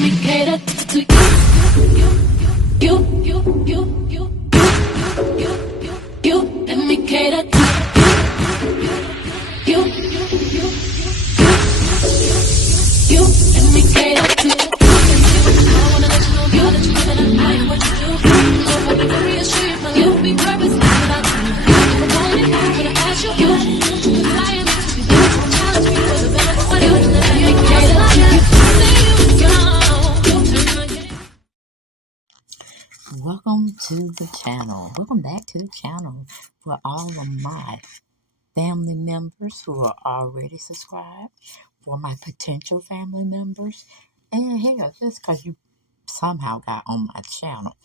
me cater to you. Let me cater to you. Let me cater to you. I wanna let you know, girl, that you know that I like what you do. So if I be very assured, my life will be purpose without you. If I want it, I'm gonna ask you. Cause I am to be there. Challenge me for the better for you. Let me cater to you. Welcome to the channel. Welcome back to the channel for all of my family members who are already subscribed, for my potential family members, and hell, just because you somehow got on my channel.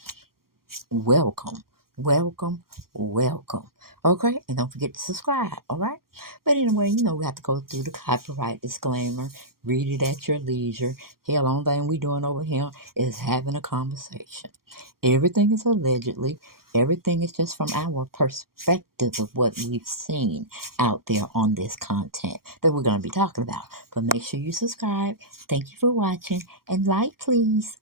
Welcome, welcome, welcome. Okay, and don't forget to subscribe, all right? But anyway, we have to go through the copyright disclaimer, read it at your leisure. Hell, only thing we doing over here is having a conversation. Everything is allegedly, everything is just from our perspective of what we've seen out there on this content that we're going to be talking about. But make sure you subscribe. Thank you for watching, and like, please.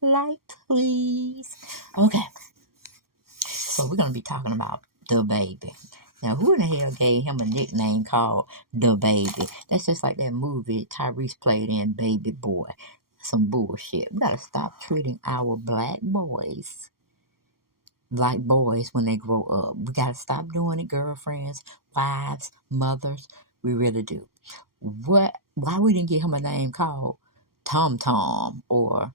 Like, please. Okay, so we're going to be talking about Dababy. Now, who in the hell gave him a nickname called Dababy? That's just like that movie Tyrese played in, Baby Boy. Some bullshit. We got to stop treating our black boys like boys when they grow up. We got to stop doing it, girlfriends, wives, mothers. We really do. Why we didn't give him a name called Tom Tom or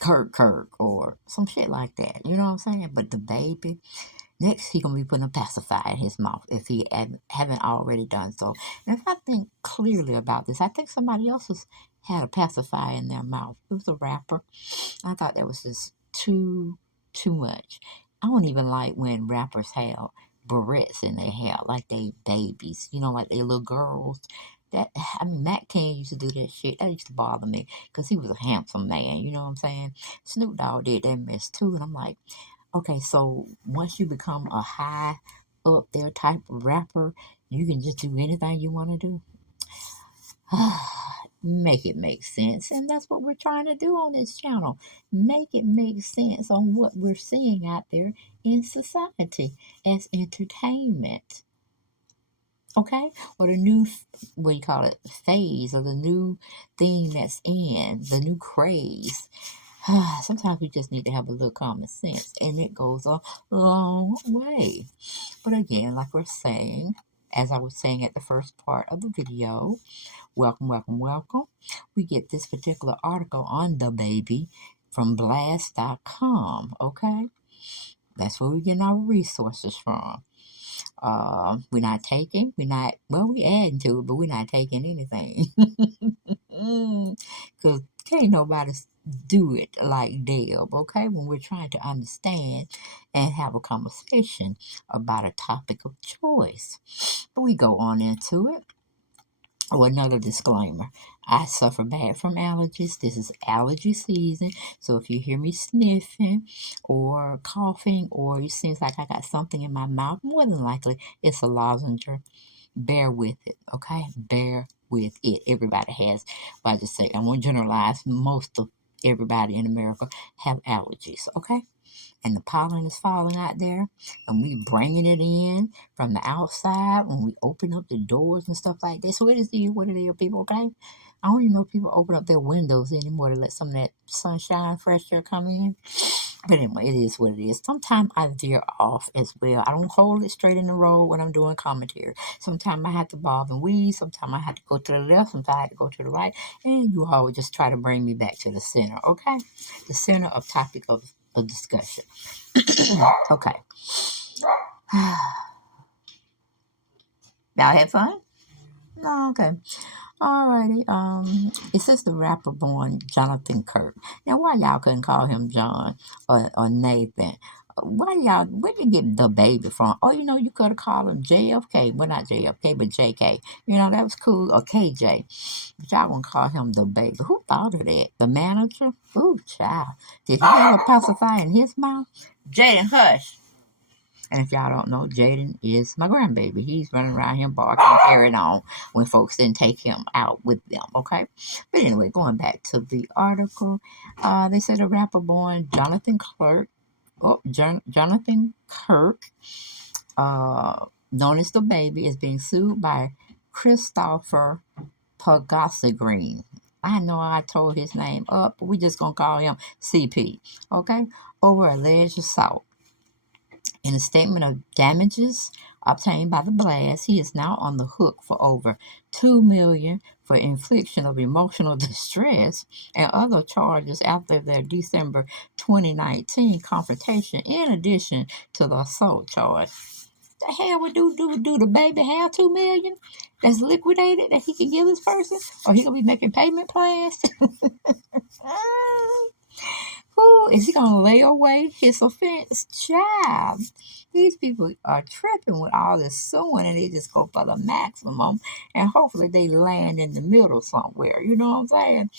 Kirk or some shit like that. You know what I'm saying? But Dababy, next he gonna be putting a pacifier in his mouth if he haven't already done so. And if I think clearly about this, I think somebody else had a pacifier in their mouth. It was a rapper. I thought that was just too much. I don't even like when rappers have barrettes in their hair like they babies, like they little girls. Mac 10 used to do that shit. That used to bother me because he was a handsome man. You know what I'm saying? Snoop Dogg did that mess too, and I'm like, okay, so once you become a high up there type of rapper, you can just do anything you want to do. Make it make sense, and that's what we're trying to do on this channel. Make it make sense on what we're seeing out there in society as entertainment. Okay, or the new, what do you call it, phase, or the new thing that's in, the new craze. Sometimes we just need to have a little common sense, and it goes a long way. But again, like we're saying, as I was saying at the first part of the video, welcome, welcome, welcome. We get this particular article on Dababy from blast.com, okay? That's where we're getting our resources from. We're not taking, we adding to it, but we're not taking anything. Because can't nobody do it like Deb, okay? When we're trying to understand and have a conversation about a topic of choice. But we go on into it. Oh, another disclaimer. I suffer bad from allergies. This is allergy season. So if you hear me sniffing or coughing or it seems like I got something in my mouth, more than likely it's a lozenge. Bear with it, okay? Bear with it. Everybody has, well, I just say, I won't generalize, most of everybody in America have allergies, okay? And the pollen is falling out there, and we bringing it in from the outside when we open up the doors and stuff like that. So it is what it is, people, okay? I don't even know if people open up their windows anymore to let some of that sunshine, fresh air come in. But anyway, it is what it is. Sometimes I veer off as well. I don't hold it straight in the road when I'm doing commentary. Sometimes I have to bob and weave. Sometimes I have to go to the left. Sometimes I have to go to the right. And you all just try to bring me back to the center, okay? The center of topic of the discussion. Okay. Y'all had fun? No, okay. Alrighty. It says the rapper born Jonathan Kirk. Now, why y'all couldn't call him John or Nathan? Where you get Dababy from? Oh, you could have called him JFK. Well, not JFK, but JK. That was cool. Or KJ. But y'all gonna call him Dababy. Who thought of that? The manager? Ooh, child. Did he have a pacifier in his mouth? Jaden, hush. And if y'all don't know, Jaden is my grandbaby. He's running around here barking and carrying on when folks didn't take him out with them, okay? But anyway, going back to the article, they said a rapper born Jonathan Kirk, known as Dababy, is being sued by Christopher Green. I know I told his name up, but we just gonna call him CP, okay? Over alleged assault. In a statement of damages obtained by the blast, he is now on the hook for over $2 million for infliction of emotional distress and other charges after their December 2019 confrontation. In addition to the assault charge, the hell would do the baby have $2 million that's liquidated that he can give this person, or he gonna be making payment plans? Who is he gonna lay away his offense? Child, these people are tripping with all this suing, and they just go for the maximum, and hopefully they land in the middle somewhere. You know what I'm saying?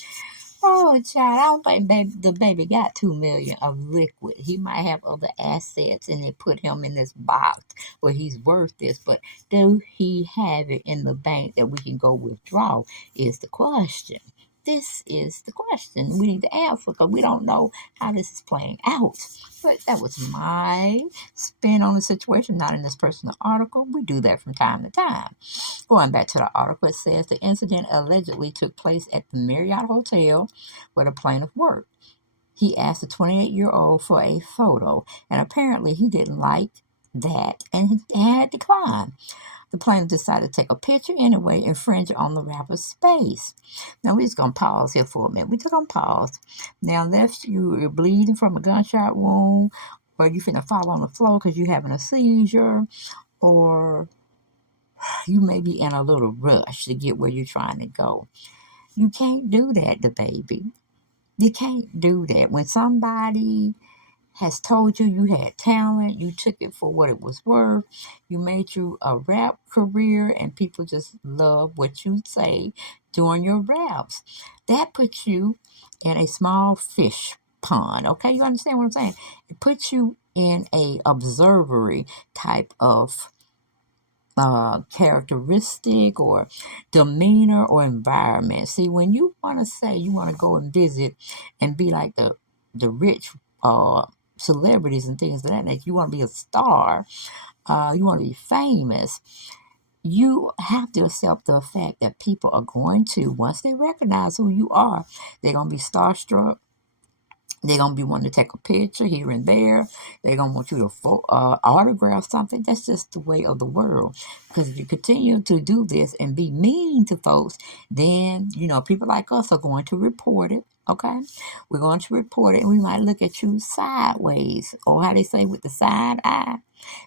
Oh, child, I don't think the baby got $2 million of liquid. He might have other assets, and they put him in this box where he's worth this. But do he have it in the bank that we can go withdraw? Is the question. This is the question we need to answer because we don't know how this is playing out. But that was my spin on the situation, not in this personal article. We do that from time to time. Going back to the article, it says the incident allegedly took place at the Marriott Hotel where the plaintiff worked. He asked the 28-year-old for a photo, and apparently he didn't like that and had declined. The plaintiff decided to take a picture anyway, infringing on the rapper's space. Now, we're just going to pause here for a minute. We took on pause. Now, unless you're bleeding from a gunshot wound, or you finna fall on the floor because you're having a seizure, or you may be in a little rush to get where you're trying to go. You can't do that to baby. You can't do that. When somebody has told you you had talent, you took it for what it was worth, you made you a rap career, and people just love what you say during your raps. That puts you in a small fish pond. Okay, you understand what I'm saying? It puts you in a observatory type of characteristic or demeanor or environment. See, when you want to say you want to go and visit and be like the rich celebrities and things of that nature, you want to be a star, you want to be famous. You have to accept the fact that people are going to, once they recognize who you are, they're going to be starstruck. They're going to be wanting to take a picture here and there. They're going to want you to autograph something. That's just the way of the world. Because if you continue to do this and be mean to folks, then, people like us are going to report it. Okay? We're going to report it, and we might look at you sideways, or how they say with the side eye.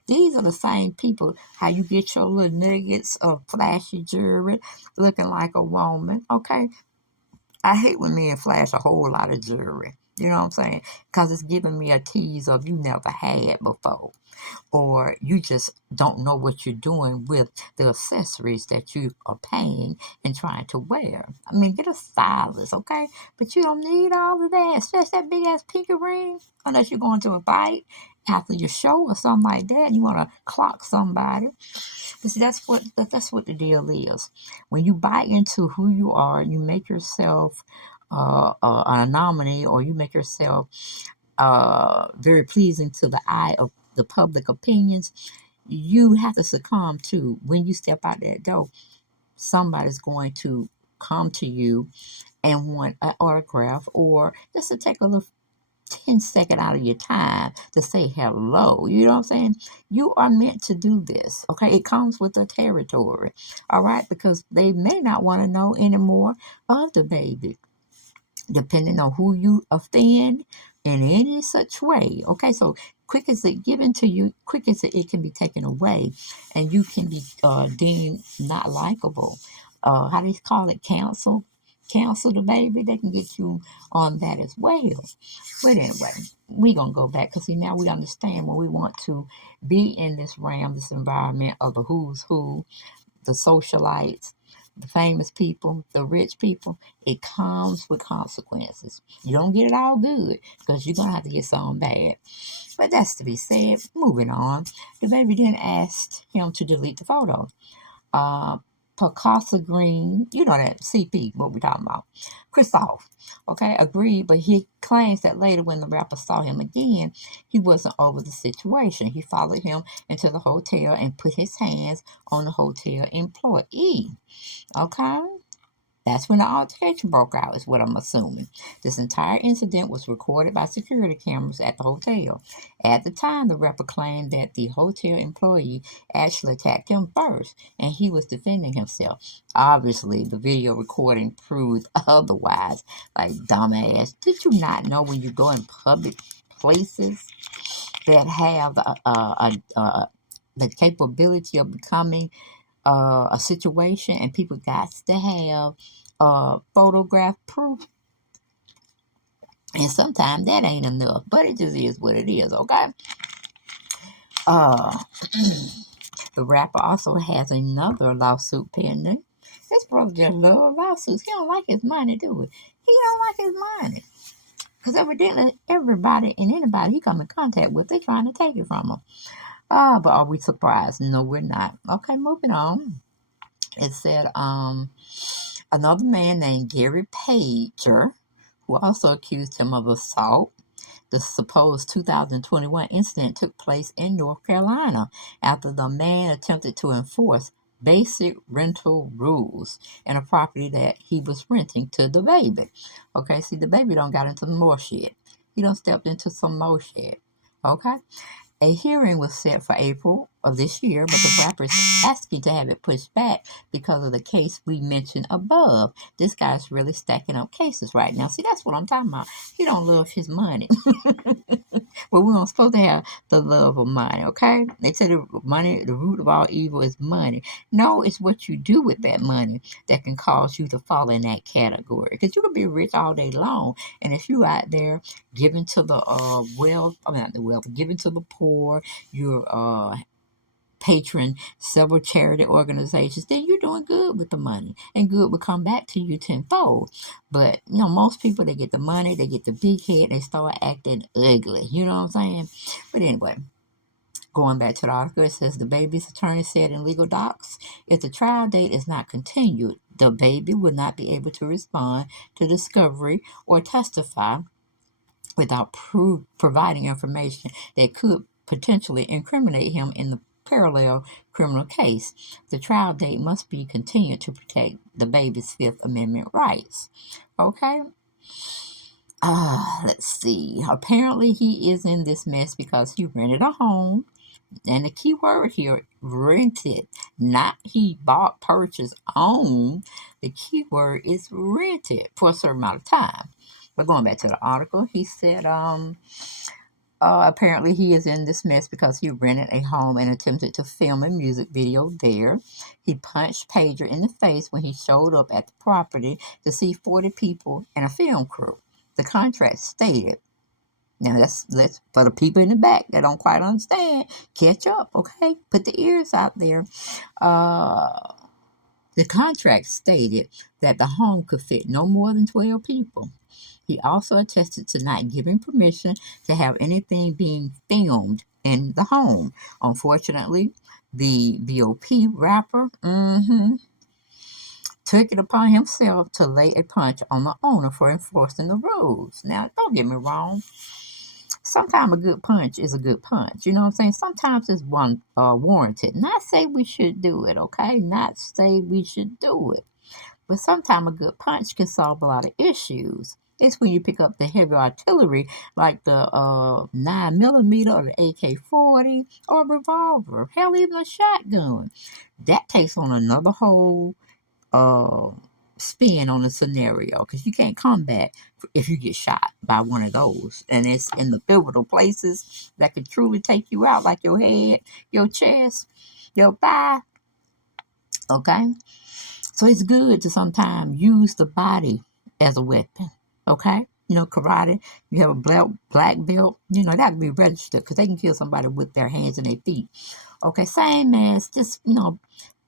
These are the same people, how you get your little nuggets of flashy jewelry looking like a woman. Okay? I hate when men flash a whole lot of jewelry. You know what I'm saying? Because it's giving me a tease of you never had before. Or you just don't know what you're doing with the accessories that you are paying and trying to wear. I mean, get a stylist, okay? But you don't need all of that. Especially that big ass pinky ring. Unless you're going to a fight after your show or something like that and you want to clock somebody. But see, that's what the deal is. When you buy into who you are, you make yourself an anomaly, or you make yourself very pleasing to the eye of the public opinions. You have to succumb to when you step out that door. Somebody's going to come to you and want an autograph, or just to take a little 10-second out of your time to say hello. You know what I'm saying? You are meant to do this. Okay. It comes with the territory. All right. Because they may not want to know anymore of the baby, depending on who you offend in any such way. Okay. So quick as it given to you, quick as it can be taken away, and you can be deemed not likable. How do you call it? Cancel the baby. They can get you on that as well. But anyway, we're going to go back because see, now we understand when we want to be in this realm, this environment of the who's who, the socialites. the famous people, the rich people, it comes with consequences. You don't get it all good because you're going to have to get some bad. But that's to be said. Moving on. Dababy then asked him to delete the photo. uh, Picasso Green, you know that CP, what we're talking about. Christoph, okay, agreed, but he claims that later when the rapper saw him again, he wasn't over the situation. He followed him into the hotel and put his hands on the hotel employee, okay? That's when the altercation broke out, is what I'm assuming. This entire incident was recorded by security cameras at the hotel. At the time, the rapper claimed that the hotel employee actually attacked him first, and he was defending himself. Obviously, the video recording proves otherwise. Like, dumbass, did you not know when you go in public places that have the capability of becoming a situation and people got to have photograph proof? And sometimes that ain't enough, but it just is what it is, okay? Uh, the rapper also has another lawsuit pending. This brother just loves lawsuits. He don't like his money, do it? He don't like his money. Because evidently everybody and anybody he come in contact with, they trying to take it from him. But are we surprised? No, we're not. Okay, moving on. It said, another man named Gary Pager, who also accused him of assault. The supposed 2021 incident took place in North Carolina after the man attempted to enforce basic rental rules in a property that he was renting to Dababy. Okay, see, Dababy don't got into more shit. He done stepped into some more shit. Okay? A hearing was set for April of this year, but the rapper is asking to have it pushed back because of the case we mentioned above. This guy's really stacking up cases right now. See, that's what I'm talking about. He don't love his money. Well, we're not supposed to have the love of money, okay? They say the money, the root of all evil is money. No, it's what you do with that money that can cause you to fall in that category. Because you can be rich all day long, and if you out there giving to the wealth, I mean not the wealth, giving to the poor, you're patron several charity organizations, then you're doing good with the money, and good will come back to you tenfold. But most people, they get the money, they get the big head, they start acting ugly. You know what I'm saying? But anyway, going back to the article, it says Dababy's attorney said in legal docs, if the trial date is not continued, Dababy will not be able to respond to discovery or testify without providing information that could potentially incriminate him in the parallel criminal case. The trial date must be continued to protect Dababy's Fifth Amendment rights. Okay? Let's see. Apparently, he is in this mess because he rented a home. And the key word here, rented, not he bought, purchased, owned. The key word is rented for a certain amount of time. But going back to the article, he said, apparently he is in this mess because he rented a home and attempted to film a music video there. He punched Pager in the face when he showed up at the property to see 40 people and a film crew. The contract stated, now let's for the people in the back that don't quite understand, catch up, okay? Put the ears out there. The contract stated that the home could fit no more than 12 people. He also attested to not giving permission to have anything being filmed in the home. Unfortunately, the BOP rapper took it upon himself to lay a punch on the owner for enforcing the rules. Now, don't get me wrong. Sometimes a good punch is a good punch. You know what I'm saying? Sometimes it's one warranted. Not say we should do it, okay? Not say we should do it. But sometimes a good punch can solve a lot of issues. It's when you pick up the heavy artillery like the 9mm or the AK-40 or a revolver, hell, even a shotgun. That takes on another whole uh, spin on the scenario because you can't come back if you get shot by one of those. And it's in the pivotal places that could truly take you out, like your head, your chest, your thigh. Okay? So it's good to sometimes use the body as a weapon. Okay? Karate, you have a black belt, that can be registered because they can kill somebody with their hands and their feet. Okay? Same as just,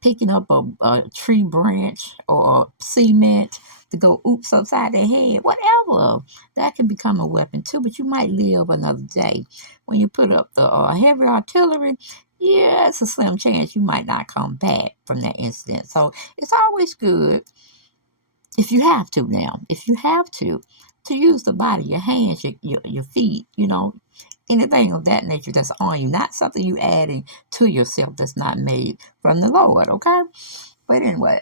picking up a tree branch or cement to go oops upside their head, whatever. That can become a weapon too, but you might live another day. When you put up the heavy artillery, yeah, it's a slim chance you might not come back from that incident. So it's always good if you have to now, if you have to use the body, your hands, your feet, anything of that nature that's on you, not something you adding to yourself that's not made from the Lord, okay? But anyway,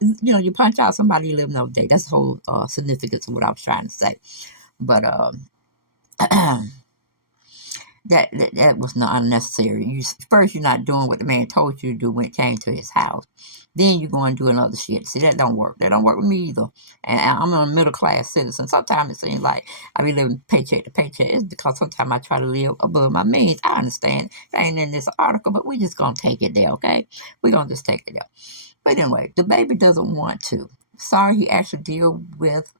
you punch out somebody, you live another day. That's the whole significance of what I was trying to say. But that was not unnecessary. First, you're not doing what the man told you to do when it came to his house. Then you go and do another shit. See, that don't work. That don't work with me either. And I'm a middle class citizen. Sometimes it seems like I be living paycheck to paycheck. It's because sometimes I try to live above my means. I understand. It ain't in this article, but we just gonna take it there, okay? We gonna just take it there. But anyway, the baby doesn't want to. Sorry, he actually deal with.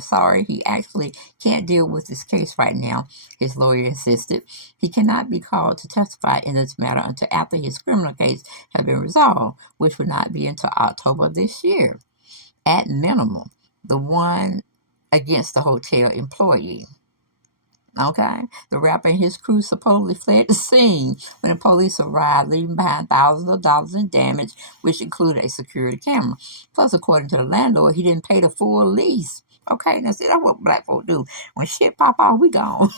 Sorry, he actually can't deal with this case right now, his lawyer insisted. He cannot be called to testify in this matter until after his criminal case has been resolved, which would not be until October of this year. At minimum, the one against the hotel employee. Okay? The rapper and his crew supposedly fled the scene when the police arrived, leaving behind thousands of dollars in damage, which included a security camera. Plus, according to the landlord, he didn't pay the full lease. Okay, now see, that's what black folk do. When shit pop off, we gone.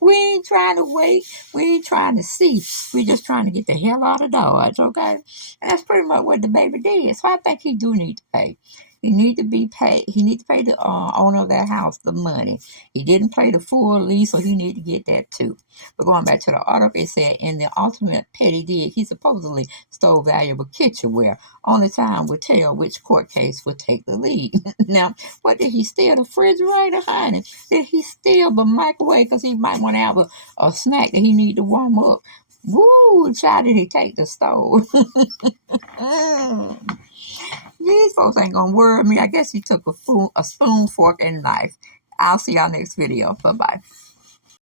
We ain't trying to wait. We ain't trying to see. We just trying to get the hell out of Dodge, okay? And that's pretty much what the baby did. So I think he do need to pay. He need to be paid. He need to pay the owner of that house the money. He didn't pay the full lease, so he need to get that too. But going back to the article, it said in the ultimate petty dig, he supposedly stole valuable kitchenware. Only time will tell which court case will take the lead. Now, what did he steal? The refrigerator, honey? Did he steal the microwave because he might want to have a snack that he need to warm up? Woo, child, did he take the stove? These folks ain't gonna worry me. I guess he took a spoon, fork, and knife. I'll see y'all next video. Bye-bye.